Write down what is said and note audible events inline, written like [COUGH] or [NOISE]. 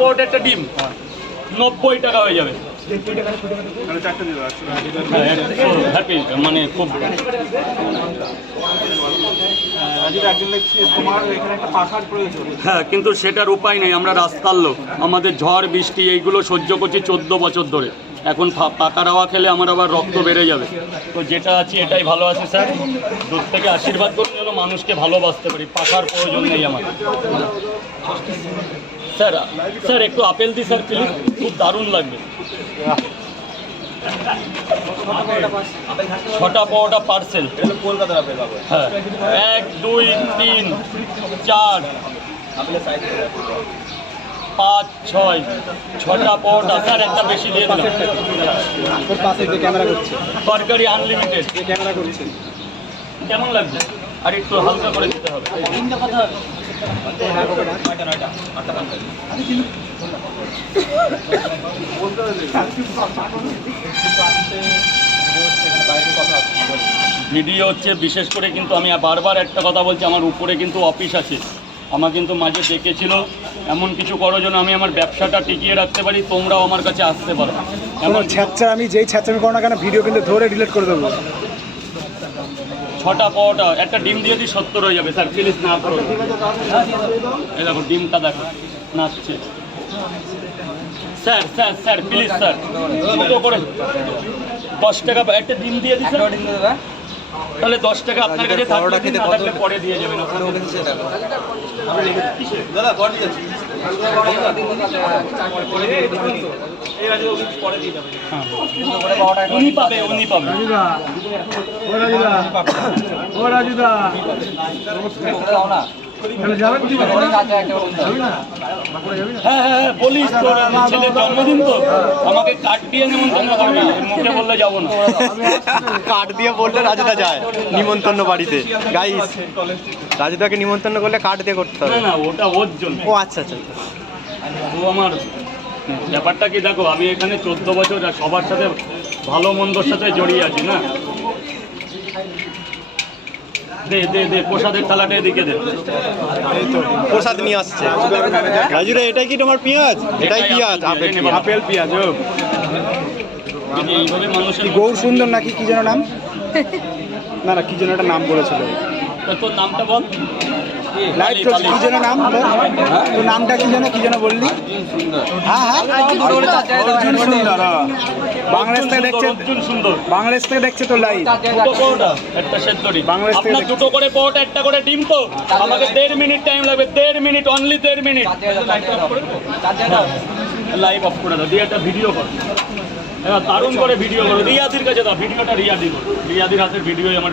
পরোটা একটা ডিম। নব্বই টাকা হয়ে যাবে। মানে খুব হ্যাঁ কিন্তু সেটার উপায় নেই, আমরা রাস্তার লোক। আমাদের ঝড়, বৃষ্টি, এইগুলো সহ্য করছি চোদ্দ বছর ধরে। এখন পাকা রাওয়া খেলে আমার আবার রক্ত বেড়ে যাবে। তো যেটা আছে এটাই ভালো আছে, স্যার। দূর থেকে আশীর্বাদ করুন, যেন মানুষকে ভালোবাসতে পারি। পাকার প্রয়োজন নেই আমার। স্যার স্যার, একটু আপেল দিই, স্যার প্লিজ খুব দারুণ লাগবে। ছটা পাওয়াটা পার্সেল কলকাতার আপেল হ্যাঁ। এক, দুই, তিন, চার। পাঁচ ছয়। ছটা পরোটা স্যার একটা বেশি দিয়ে দিলাম। পাশে যে ক্যামেরা করছে। তরকারি আনলিমিটেড যে ক্যামেরা করছে। কেমন লাগছে? আর একটু হালকা করে দিতে হবে। ভিডিও হচ্ছে বিশেষ করে কিন্তু আমি বারবার একটা কথা বলছি আমার উপরে কিন্তু অফিস আছে। আমার কিন্তু মাঝে ডেকেছিল এমন কিছু করো যেন আমি আমার ব্যবসাটা টিকিয়ে রাখতে পারি তোমরাও আমার কাছে আসতে পারো। এমন কোনো ছ্যাচ্চা আমি যেই ছ্যাচ্চামি করো না কেন ভিডিও কিন্তু ধরে ডিলিট করে দেবো। ছটা পাওয়াটা একটা ডিম দিয়ে দিই সত্তর হয়ে যাবে স্যার প্লিজ না করো। এই দেখো ডিমটা দেখো নাচছে। Sir sir sir please sir দুটো করে দশ টাকা একটা ডিম দিয়ে দিই স্যার। তাহলে দশ টাকা আপনার কাছে না থাকলে পরে দিয়ে যাবেন দাদা পরে দিয়ে উনি পাবে উনি পাবে রাজুদা ও রাজুদা তাহলে যাবেন কি হ্যাঁ হ্যাঁ হ্যাঁ বলিস তোর ছেলের জন্মদিন তো। আমাকে কার্ড দিয়ে করবি মুখে বললে যাব না। কার্ড দিয়ে বললে রাজুদা যায় নিমন্ত্রণ বাড়িতে। গাইস রাজুদাকে নিমন্ত্রণ করলে কার্ড দিয়ে করতে হবে। না ওটা ওর জন্য। ও আচ্ছা আচ্ছা আচ্ছা। ও আমার ব্যাপারটা কি দেখো আমি এখানে চোদ্দ বছর আর সবার সাথে ভালো মন্দর সাথে জড়িয়ে আছি না? দে দে দে প্রসাদের থালাটা এদিকে দে। এই তো প্রসাদ নিয়ে আসছে। রাজুদা এটাই কি তোমার পেঁয়াজ? এটাই পেঁয়াজ আপেল পেঁয়াজ। গৌর সুন্দর নাকি কি যেন নাম? [LAUGHS] না না কি যেন একটা নাম বলেছিল। তা তোর নামটা বল। লাইভ কি যেন নাম তোর নামটা কি যেন কি যেন বললি? হ্যাঁ হ্যাঁ অর্জুন সুন্দর। হ্যাঁ। বাংলাদেশ থেকে দেখছে বাংলাদেশ থেকে দেখছে তো লাইভ একটা সেদ্ধ বাংলাদেশ থেকে দুটো করে পরোটা একটা করে ডিম তো। আমাকে দেড় মিনিট টাইম লাগবে দেড় মিনিট অনলি দেড় মিনিট। লাইভ অফ করে দাও। দিয়ে একটা ভিডিও করো। দারুণ করে ভিডিও করো। রিয়াদির কাছে দাও ভিডিওটা রিয়াদি করো রিয়াদির হাতের ভিডিও আমার